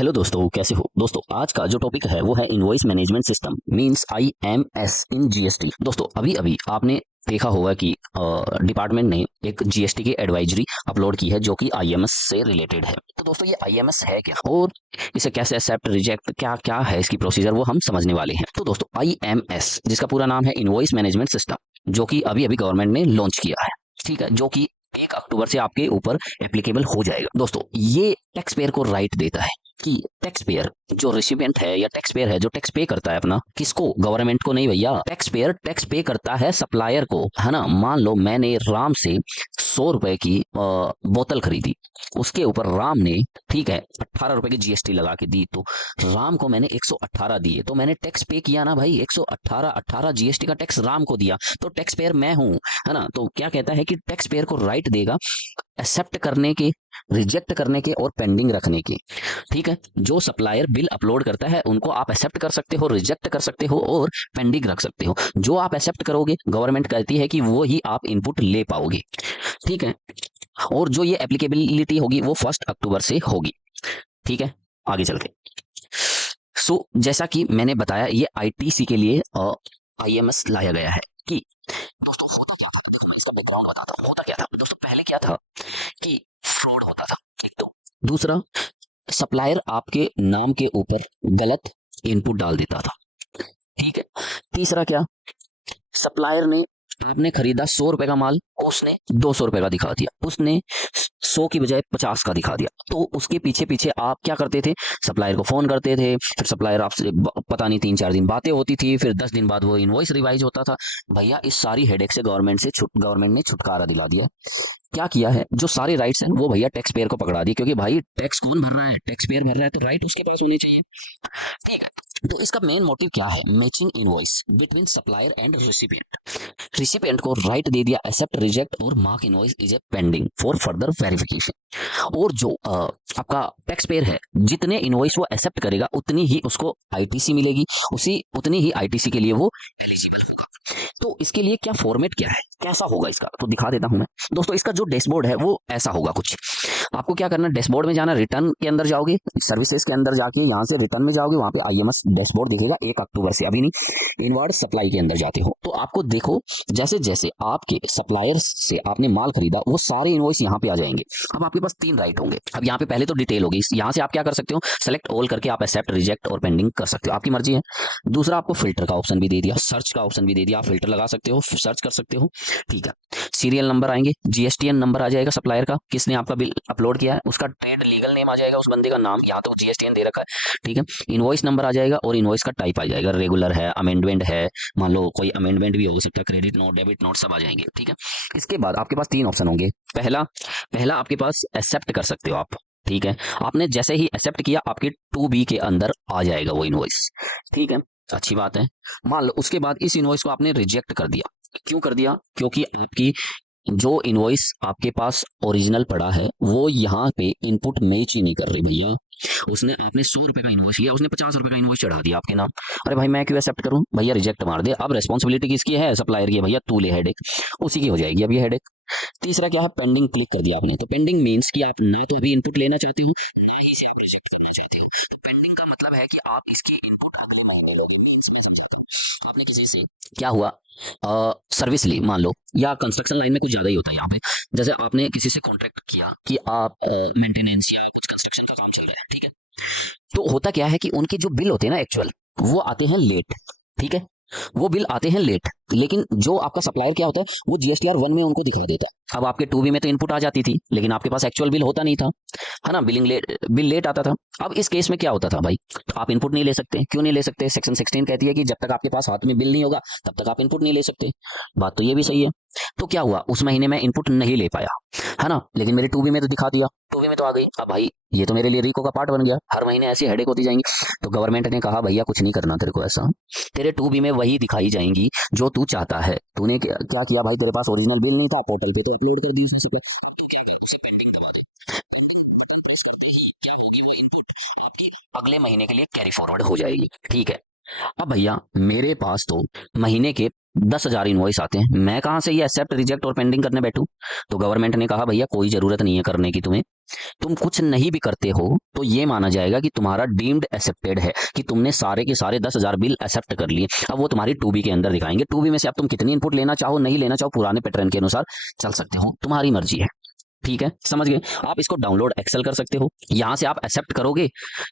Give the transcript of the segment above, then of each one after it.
Hello दोस्तों, कैसे हो दोस्तों। आज का जो टॉपिक है वो है invoice management system means IMS in GST. दोस्तों अभी अभी आपने देखा होगा कि डिपार्टमेंट ने एक जीएसटी की एडवाइजरी अपलोड की है जो कि आईएमएस से रिलेटेड है। तो दोस्तों ये आईएमएस है क्या और इसे कैसे एक्सेप्ट रिजेक्ट क्या क्या है इसकी प्रोसीजर वो हम समझने वाले हैं। तो दोस्तों आईएमएस जिसका पूरा नाम है इनवॉइस मैनेजमेंट सिस्टम जो कि अभी अभी गवर्नमेंट ने लॉन्च किया है, ठीक है, जो कि 1 अक्टूबर से आपके ऊपर एप्लीकेबल हो जाएगा। दोस्तों ये टैक्स पेयर को राइट देता है कि टैक्स पेयर जो रिसिपिएंट है या टैक्स पेयर है जो टैक्स पे करता है अपना, किसको, गवर्नमेंट को नहीं भैया। टैक्स पेयर टैक्स पे करता है सप्लायर को, है ना। मान लो मैंने राम से 100 रुपए की बोतल खरीदी, उसके ऊपर राम ने, ठीक है, 18 रुपए की जीएसटी लगा के दी, तो राम को मैंने 118 दिए, तो मैंने टैक्स पे किया ना भाई। 118 जीएसटी का टैक्स राम को दिया, तो टैक्स पेयर मैं हूं, है ना। तो क्या कहता है कि टैक्स पेयर को राइट देगा एक्सेप्ट करने के, रिजेक्ट करने के और पेंडिंग रखने के, ठीक है। जो सप्लायर बिल अपलोड करता है उनको आप एक्सेप्ट कर सकते हो, रिजेक्ट कर सकते हो और पेंडिंग रख सकते हो। जो आप एक्सेप्ट करोगे गवर्नमेंट कहती है कि वो ही आप इनपुट ले पाओगे, ठीक है। और जो ये एप्लीकेबिलिटी होगी वो 1 अक्टूबर से होगी, ठीक है। आगे चलते जैसा कि मैंने बताया ये आईटीसी के लिए आईएमएस लाया गया है कि दोस्तों होता क्या था, मैं इसका बैकग्राउंड बताता हूँ। होता क्या था दोस्तों, पहले क्या था कि फ्रॉड होता था, एक तो। दूसरा, सप्लायर आपके नाम के ऊपर गलत इनपुट डाल देता था, ठीक है। तीसरा क्या, सप्लायर ने, आपने खरीदा 100 रुपए का माल, उसने 200 रुपए का दिखा दिया, उसने 100 की बजाय 50 का दिखा दिया। तो उसके पीछे पीछे आप क्या करते थे, सप्लायर को फोन करते थे, फिर सप्लायर आपसे पता नहीं 3-4 दिन बातें होती थी, फिर 10 दिन बाद वो इनवॉइस रिवाइज होता था। भैया इस सारी हेडेक से गवर्नमेंट ने छुटकारा दिला दिया। क्या किया है, जो सारे राइट्स हैं वो भैया टैक्स पेयर को पकड़ा दिए, क्योंकि भाई टैक्स कौन भर रहा है, टैक्स पेयर भर रहा है, तो राइट उसके पास होने चाहिए, ठीक है। तो इसका मेन मोटिव क्या है, matching invoice between supplier and recipient. Recipient को राइट दे दिया एक्सेप्ट, रिजेक्ट और mark invoice is a pending for further verification. और जो आपका टैक्स पेयर है, जितने इनवॉइस वो एक्सेप्ट करेगा उतनी ही उसको आईटीसी मिलेगी, उसी उतनी ही आईटीसी के लिए वो एलिजिबल होगा। तो इसके लिए क्या फॉर्मेट क्या है, कैसा होगा इसका, तो दिखा देता हूं मैं। दोस्तों इसका जो डैशबोर्ड है वो ऐसा होगा कुछ। आपको क्या करना है, डैशबोर्ड में जाना, रिटर्न के अंदर जाओगे, सर्विसेज के अंदर जाके यहाँ से रिटर्न में जाओगे, वहां पे आईएमएस डैशबोर्ड दिखेगा 1 अक्टूबर से, अभी नहीं। इनवर्ड सप्लाई के अंदर जाते हो तो आपको देखो, जैसे जैसे आपके सप्लायर से आपने माल खरीदा वो सारे इनवॉइस यहाँ पे आ जाएंगे। अब आपके पास 3 राइट होंगे। अब यहाँ पे पहले तो डिटेल होगी, यहाँ से आप क्या कर सकते हो, सेलेक्ट ऑल करके आप एक्सेप्ट, रिजेक्ट और पेंडिंग कर सकते हो, आपकी मर्जी है। दूसरा, आपको फिल्टर का ऑप्शन भी दे दिया, सर्च का ऑप्शन भी दे दिया, आप फिल्टर लगा सकते हो, सर्च कर सकते हो, ठीक है। सीरियल नंबर आएंगे, जीएसटीएन नंबर आ जाएगा सप्लायर का, किसने आपका बिल अपलोड किया है, उसका ट्रेड लीगल नेम आ जाएगा, उस बंदे का नाम, यहाँ तो जीएसटीएन दे रखा है, ठीक है। इनवॉइस नंबर आ जाएगा और इनवॉइस का टाइप आ जाएगा, रेगुलर है, अमेंडमेंट है, मान लो कोई अमेंडमेंट भी हो सकता है, क्रेडिट नोट, डेबिट नोट सब आ जाएंगे, ठीक है। इसके बाद आपके पास 3 ऑप्शन होंगे। पहला पहला आपके पास एक्सेप्ट कर सकते हो आप, ठीक है। आपने जैसे ही एक्सेप्ट किया आपके 2B के अंदर आ जाएगा वो इनवॉइस, ठीक है, अच्छी बात है। मान लो उसके बाद इस इनवॉइस को आपने रिजेक्ट कर दिया, क्यों कर दिया, क्योंकि आपकी जो इनवॉइस आपके पास ओरिजिनल पड़ा है वो यहाँ पे इनपुट मैच ही नहीं कर रही भैया। उसने, आपने 100 रुपए का इनवॉइस लिया, उसने 50 रुपए का इनवॉइस चढ़ा दिया आपके नाम। अरे भाई मैं क्यों एक्सेप्ट करूं भैया, रिजेक्ट मार दे। अब रेस्पॉन्सिबिलिटी किसकी है, सप्लायर की है, भैया तू ले हेडेक, उसी की हो जाएगी अब ये हेडेक। तीसरा क्या है, पेंडिंग क्लिक कर दिया आपने, तो पेंडिंग मीन्स कि आप ना तो अभी इनपुट लेना चाहते हो, ना ही इसे आप रिजेक्ट करना चाहते हो। तो पेंडिंग का मतलब है कि आप इसकी इनपुट अगले महीने लोगे। मीन्स मैं समझाता हूँ, आपने किसी से, क्या हुआ, सर्विस ली मान लो, या कंस्ट्रक्शन लाइन में कुछ ज्यादा ही होता है यहाँ पे, जैसे आपने किसी से कॉन्ट्रैक्ट किया कि आप मेंटेनेंस या कुछ कंस्ट्रक्शन का काम चल रहा है, ठीक है। तो होता क्या है कि उनके जो बिल होते हैं ना एक्चुअल, वो आते हैं लेट, ठीक है। वो बिल आते हैं लेट, लेकिन जो आपका सप्लायर क्या होता है वो जीएसटीआर 1 में उनको दिखा देता है। अब आपके 2B में तो इनपुट आ जाती थी, लेकिन आपके पास एक्चुअल बिल होता नहीं था, है ना, बिल लेट आता था। अब इस केस में क्या होता था भाई, तो आप इनपुट नहीं ले सकते, क्यों नहीं ले सकते, सेक्शन 16 कहती है कि जब तक आपके पास हाथ में बिल नहीं होगा तब तक आप इनपुट नहीं ले सकते। बात तो ये भी सही है। तो क्या हुआ, उस महीने में इनपुट नहीं ले पाया, है ना, लेकिन मेरे 2B में तो दिखा दिया, 2B में तो आ गई। अब भाई ये तो मेरे लिए रिको का पार्ट बन गया, हर महीने ऐसी हेडेक होती जाएंगी। तो गवर्नमेंट ने कहा भैया कुछ नहीं करना तेरे को ऐसा, तेरे 2B में वही दिखाई जाएंगी जो तू चाहता है। तूने क्या किया भाई, तेरे पास ओरिजिनल बिल नहीं था, पोर्टल पे तो अपलोड कर दी, क्या होगी वो इनपुट आपकी अगले महीने के लिए कैरी फॉरवर्ड हो जाएगी, ठीक है। अब भैया मेरे पास तो महीने के 10,000 इनवॉइस आते हैं, मैं कहाँ से ये एक्सेप्ट रिजेक्ट और पेंडिंग करने बैठूं। तो गवर्नमेंट ने कहा भैया कोई जरूरत नहीं है करने की तुम्हें, तुम कुछ नहीं भी करते हो तो ये माना जाएगा कि तुम्हारा डीम्ड एक्सेप्टेड है, कि तुमने सारे के सारे 10,000 बिल एक्सेप्ट कर लिए। अब वो तुम्हारी टू बी के अंदर दिखाएंगे, टू बी में से अब तुम कितनी इनपुट लेना चाहो नहीं लेना चाहो पुराने पैटर्न के अनुसार चल सकते हो, तुम्हारी मर्जी है। ठीक है, समझ गए। आप इसको डाउनलोड एक्सेल कर सकते हो, यहां से आप एक्सेप्ट करोगे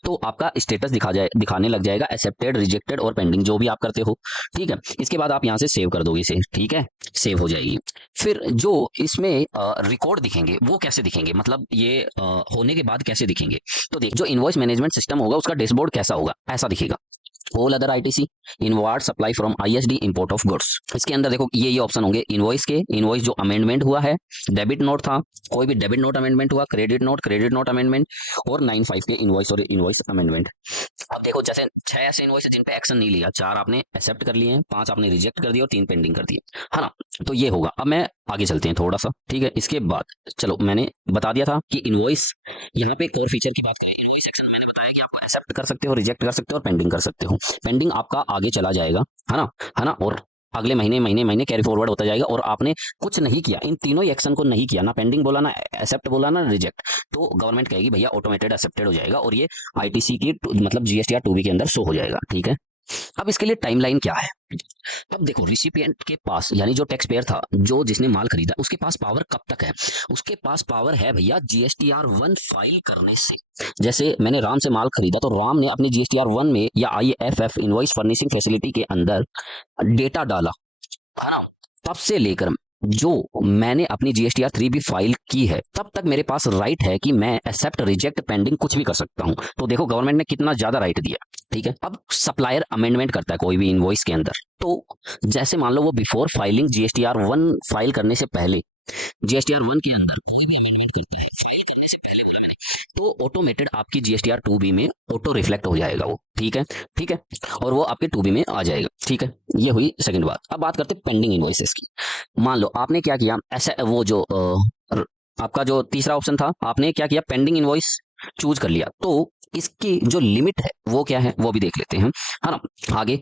तो आपका स्टेटस दिखाने लग जाएगा, एक्सेप्टेड रिजेक्टेड और पेंडिंग जो भी आप करते हो। ठीक है, इसके बाद आप यहां से सेव कर दोगे इसे। ठीक है, सेव हो जाएगी। फिर जो इसमें रिकॉर्ड दिखेंगे वो कैसे दिखेंगे, मतलब ये होने के बाद कैसे दिखेंगे। तो देख, जो इनवॉइस मैनेजमेंट सिस्टम होगा उसका डैशबोर्ड कैसा होगा, ऐसा दिखेगा। All other ITC inward supply from ISD import of goods. इसके अंदर देखो ये ऑप्शन होंगे इनवॉइस के, इनवॉइस जो अमेंडमेंट हुआ है, डेबिट नोट था, कोई भी डेबिट नोट अमेंडमेंट हुआ, क्रेडिट नोट अमेंडमेंट, और 95 के इनवॉइस और इनवॉइस अमेंडमेंट। अब देखो जैसे 6 ऐसे इनवॉइस है जिन पे एक्शन नहीं लिया, 4 आपने एक्सेप्ट कर लिए हैं, 5 आपने रिजेक्ट कर दिया और 3 पेंडिंग कर दिए, है ना। तो ये होगा। अब मैं आगे चलते हैं थोड़ा सा। ठीक है, इसके बाद चलो मैंने बता दिया था कि इनवॉइस, यहाँ पे एक और फीचर की बात करें, इनवॉइस सेक्शन मैंने बताया कि आपको एक्सेप्ट कर सकते हो, रिजेक्ट कर सकते हो और पेंडिंग कर सकते हो। पेंडिंग आपका आगे चला जाएगा, है ना, है ना, और अगले महीने महीने महीने कैरी फॉरवर्ड होता जाएगा, और आपने कुछ नहीं किया, इन तीनों ही एक्शन को नहीं किया, ना पेंडिंग बोला, ना एक्सेप्ट बोला, ना रिजेक्ट, तो गवर्नमेंट कहेगी भैया ऑटोमेटेड एक्सेप्टेड हो जाएगा, और ये आईटीसी की मतलब जीएसटीआर 2B के अंदर शो हो जाएगा। ठीक है, अब इसके लिए टाइमलाइन क्या है। अब देखो रिसिपिएंट के पास, यानी जो टैक्स पेयर था, जो जिसने माल खरीदा, उसके पास पावर कब तक है। उसके पास पावर है भैया जीएसटीआर 1 फाइल करने से। जैसे मैंने राम से माल खरीदा तो राम ने अपनी जीएसटीआर 1 में या आईएफएफ इनवॉइस फर्निशिंग फैसिलिटी के अंदर डेटा डाला, है ना, तब से लेकर जो मैंने अपनी जीएसटीआर 3 भी फाइल की है तब तक मेरे पास राइट है कि मैं एक्सेप्ट रिजेक्ट पेंडिंग कुछ भी कर सकता हूं। तो देखो गवर्नमेंट ने कितना ज्यादा राइट दिया। ठीक है, अब सप्लायर अमेंडमेंट करता है कोई भी इनवॉइस के अंदर, तो जैसे मान लो वो बिफोर फाइलिंग जीएसटीआर 1 फाइल करने से पहले जीएसटीआर 1 के अंदर कोई भी अमेंडमेंट करता है फाइल करने से पहले, बोला मैंने, तो ऑटोमेटेड आपकी जीएसटीआर 2B में ऑटो रिफ्लेक्ट हो जाएगा वो। ठीक है, ठीक है, और वो आपके 2B में आ जाएगा। ठीक है, ये हुई सेकंड बात। अब बात करते हैं पेंडिंग इनवॉइसेस की। मान लो आपने क्या किया, ऐसा वो जो आपका जो तीसरा ऑप्शन था, आपने क्या किया, पेंडिंग इनवॉइस चूज कर लिया, तो इसकी जो लिमिट है वो क्या है वो भी देख लेते हैं, है ना। आगे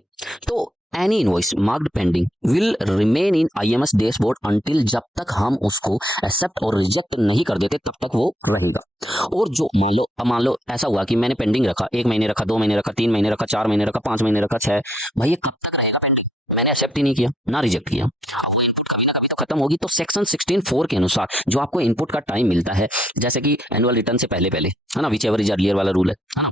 तो any invoice marked pending will remain in IMS dashboard until, जब तक हम उसको एक्सेप्ट और रिजेक्ट नहीं कर देते तब तक वो रहेगा। और जो मान लो ऐसा हुआ कि मैंने पेंडिंग रखा, 1 महीने रखा, 2 महीने रखा, 3 महीने रखा, 4 महीने रखा, 5 महीने रखा, 6, भाई ये कब तक रहेगा पेंडिंग, मैंने एक्सेप्ट ही नहीं किया ना रिजेक्ट किया, वो इनपुट कभी ना कभी तो खत्म होगी। तो सेक्शन 16(4) के अनुसार जो आपको इनपुट का टाइम मिलता है, जैसे कि एनुअल रिटर्न से पहले पहले, है ना, विच एवर इज अर्लियर वाला रूल है ना,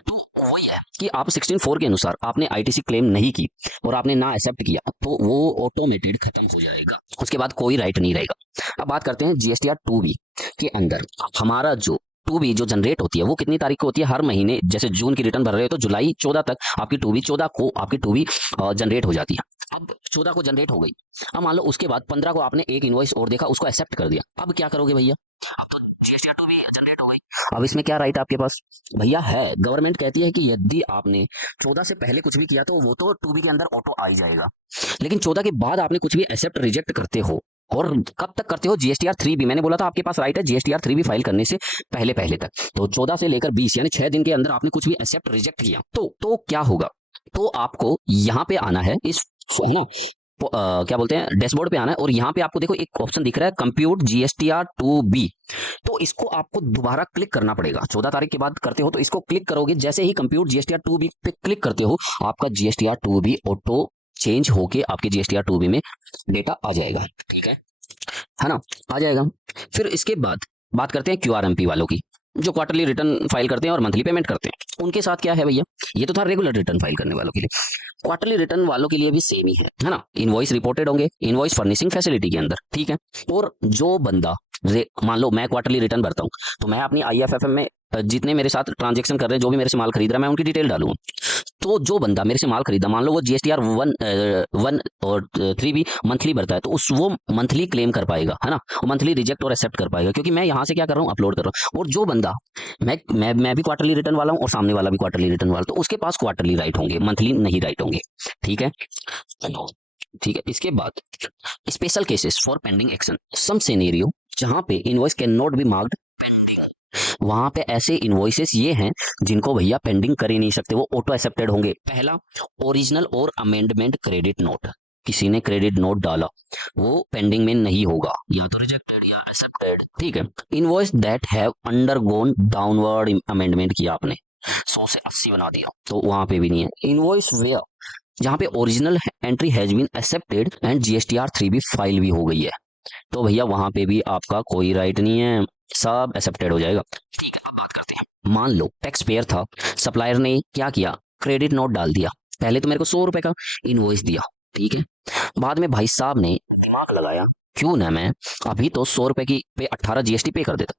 तो वही है कि आप 16(4) के अनुसार आपने आईटीसी क्लेम नहीं की और आपने ना एक्सेप्ट किया तो वो ऑटोमेटेड खत्म हो जाएगा, उसके बाद कोई राइट नहीं रहेगा। अब बात करते हैं जीएसटीआर 2B के अंदर हमारा जो 2B जो जनरेट होती है वो कितनी तारीख को होती है, हर महीने। जैसे जून की रिटर्न भर रहे हो तो जुलाई 14 तक आपकी 2B 14 को आपकी 2B जनरेट हो जाती है। अब 14 को जनरेट हो गई, अब मान लो उसके बाद 15 को आपने एक इनवॉइस और देखा, उसको एक्सेप्ट कर दिया, अब क्या करोगे भैया, अब तो जीएसटीआर 2B जनरेट हो गई, अब इसमें क्या राइट आपके पास भैया है। गवर्नमेंट कहती है कि यदि आपने 14 से पहले कुछ भी किया तो वो तो 2B के अंदर ऑटो आ ही जाएगा, लेकिन 14 के बाद आपने कुछ भी एक्सेप्ट रिजेक्ट करते हो, और कब तक करते हो, जीएसटीआर 3B, मैंने बोला था आपके पास राइट है जीएसटीआर 3B फाइल करने से पहले पहले तक, तो 14 से लेकर 20 यानी 6 दिन के अंदर आपने कुछ भी एक्सेप्ट रिजेक्ट किया तो क्या होगा, तो आपको यहाँ पे आना है, इस, है ना, क्या बोलते हैं, डैशबोर्ड पे आना है, और यहाँ पे आपको देखो एक ऑप्शन दिख रहा है कंप्यूट जीएसटीआर 2B, तो इसको आपको दोबारा क्लिक करना पड़ेगा। 14 तारीख के बाद करते हो तो इसको क्लिक करोगे, जैसे ही कंप्यूट जीएसटीआर 2B पे क्लिक करते हो आपका जीएसटीआर 2B ऑटो चेंज होके आपके जीएसटीआर 2B में डेटा आ जाएगा। ठीक है ना, आ जाएगा। फिर इसके बाद बात करते हैं क्यूआरएमपी वालों की, जो क्वार्टरली रिटर्न फाइल करते हैं और मंथली पेमेंट करते हैं, उनके साथ क्या है भैया, ये तो था रेगुलर रिटर्न फाइल करने वालों के लिए, क्वार्टरली रिटर्न वालों के लिए भी सेम ही है ना। इनवॉइस रिपोर्टेड होंगे इनवॉइस फर्निशिंग फैसिलिटी के अंदर। ठीक है, और जो बंदा मान लो मैं क्वार्टरली रिटर्न भरता हूँ तो मैं अपनी आईएफएफएम में जितने मेरे साथ ट्रांजेक्शन कर रहे हैं, जो भी मेरे से माल खरीद रहा है, मैं उनकी डिटेल डालूंगा। तो जो बंदा मेरे से माल खरीदा, मान लो वो जीएसटीआर 1 और 3B मंथली भरता है, तो उस वो मंथली क्लेम कर पाएगा, है ना, वो मंथली रिजेक्ट और एक्सेप्ट कर पाएगा, क्योंकि मैं यहाँ से क्या कर रहा हूँ, अपलोड कर रहा हूँ। और जो बंदा मैं भी क्वार्टरली रिटर्न वाला हूँ और सामने वाला भी क्वार्टरली रिटर्न वाला, तो उसके पास क्वार्टरली राइट होंगे, मंथली नहीं राइट होंगे। ठीक है, ठीक है, इसके बाद special cases for pending action, some scenario जहां पे invoice can not be marked pending, वहां पे ऐसे इनवॉइसेस ये हैं जिनको भैया पेंडिंग कर ही नहीं सकते, वो ऑटो एक्सेप्टेड होंगे। पहला, ओरिजिनल और अमेंडमेंट क्रेडिट नोट। किसी ने क्रेडिट नोट डाला, वो पेंडिंग में नहीं होगा, या तो रिजेक्टेड या एक्सेप्टेड, ठीक है। Invoice that have undergone downward amendment किया आपने, 100 से 80 बना दिया, तो वहां पे भी नहीं है। इनवॉइस वेयर, जहां पे original entry has been accepted and GSTR 3 भी फाइल भी हो गई है, तो भैया वहां पे भी आपका कोई राइट नहीं है, सब एक्सेप्टेड हो जाएगा। ठीक है, अब बात करते हैं। मान लो टैक्स पेयर था, सप्लायर ने क्या किया, क्रेडिट नोट डाल दिया। पहले तो मेरे को 100 रुपए का इनवॉइस दिया, ठीक है। बाद में भाई साहब ने दिमाग लगाया, क्यों ना मैं अभी तो 100 रुपए की पे 18 GST पे कर देता।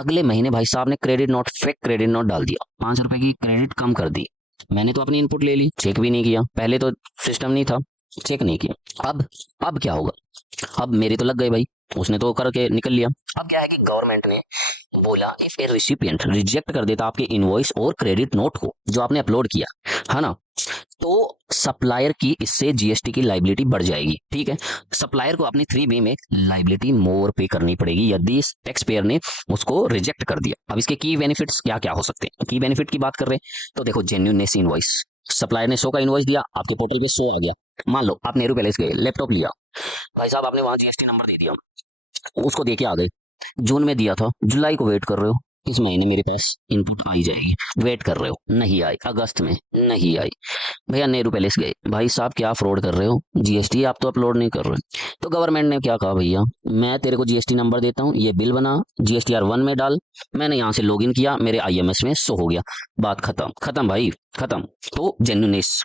अगले महीने भाई साहब ने credit note, fake credit note डाल दिया, 5 रुपए की क्रेडिट कम कर दी। मैंने तो अपनी इनपुट ले ली, चेक भी नहीं किया, पहले तो सिस्टम नहीं था, चेक नहीं किया। अब क्या होगा, अब मेरे तो लग गए भाई, उसने तो करके निकल लिया। अब क्या है कि गवर्नमेंट ने बोला इफ ए रिसिपिएंट रिजेक्ट कर देता आपके इनवॉइस और क्रेडिट नोट को जो आपने अपलोड किया है ना, तो सप्लायर की इससे GST की लाइबिलिटी बढ़ जाएगी, ठीक है। सप्लायर को अपनी 3B में लाइबिलिटी मोर पे करनी पड़ेगी यदि टैक्स पेयर ने उसको रिजेक्ट कर दिया। अब इसके की बेनिफिट्स क्या क्या हो सकते हैं, की बेनिफिट की बात कर रहे हैं तो देखो, जेन्युइननेस इनवॉइस, सप्लायर ने 100 का इनवॉइस दिया, आपके पोर्टल पे 100 आ गया। मान लो आप नेहरू पैलेस गए, लैपटॉप लिया, भाई साहब आपने वहां GST नंबर दे दिया, उसको दे के आ गए, जून में दिया था, जुलाई को वेट कर रहे हो, इस महीने मेरे पास इनपुट आई जाएगी, वेट कर रहे हो, नहीं आई, अगस्त में नहीं आई, भैया नेहरू पैलेस गए, भाई साहब क्या फ्रॉड कर रहे हो, GST आप तो अपलोड नहीं कर रहे। तो गवर्नमेंट ने क्या कहा, भैया मैं तेरे को GST नंबर देता हूँ, ये बिल बना, GSTR 1 में डाल। मैंने यहाँ से लॉगिन किया, मेरे IMS में शो हो गया, बात खत्म, खत्म भाई खत्म। तो जेन्युइननेस,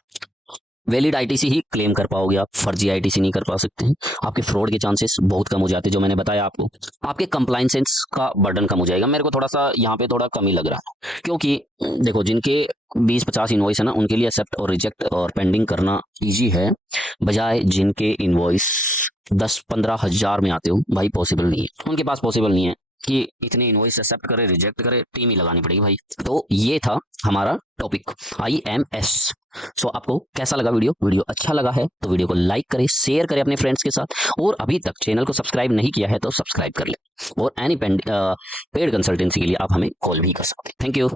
वैलिड ITC ही क्लेम कर पाओगे आप, फर्जी ITC नहीं कर पा सकते हैं। आपके फ्रॉड के चांसेस बहुत कम हो जाते हैं, जो मैंने बताया आपको। आपके कंप्लाइंसेंस का बर्डन कम हो जाएगा। मेरे को थोड़ा सा यहाँ पे थोड़ा कम ही लग रहा है, क्योंकि देखो जिनके 20-50 इनवॉइस है ना, उनके लिए एक्सेप्ट और रिजेक्ट और पेंडिंग करना इजी है, बजाय जिनके इनवॉइस 10-15 हजार में आते हो, भाई पॉसिबल नहीं है, उनके पास पॉसिबल नहीं है कि इतने इनवॉइस एक्सेप्ट करे, रिजेक्ट करे, टीम ही लगानी पड़ेगी भाई। तो ये था हमारा टॉपिक IMS। सो आपको कैसा लगा वीडियो, वीडियो अच्छा लगा है तो वीडियो को लाइक करें, शेयर करें अपने फ्रेंड्स के साथ, और अभी तक चैनल को सब्सक्राइब नहीं किया है तो सब्सक्राइब कर ले, और एनी पेड कंसल्टेंसी के लिए आप हमें कॉल भी कर सकते हैं। Thank you.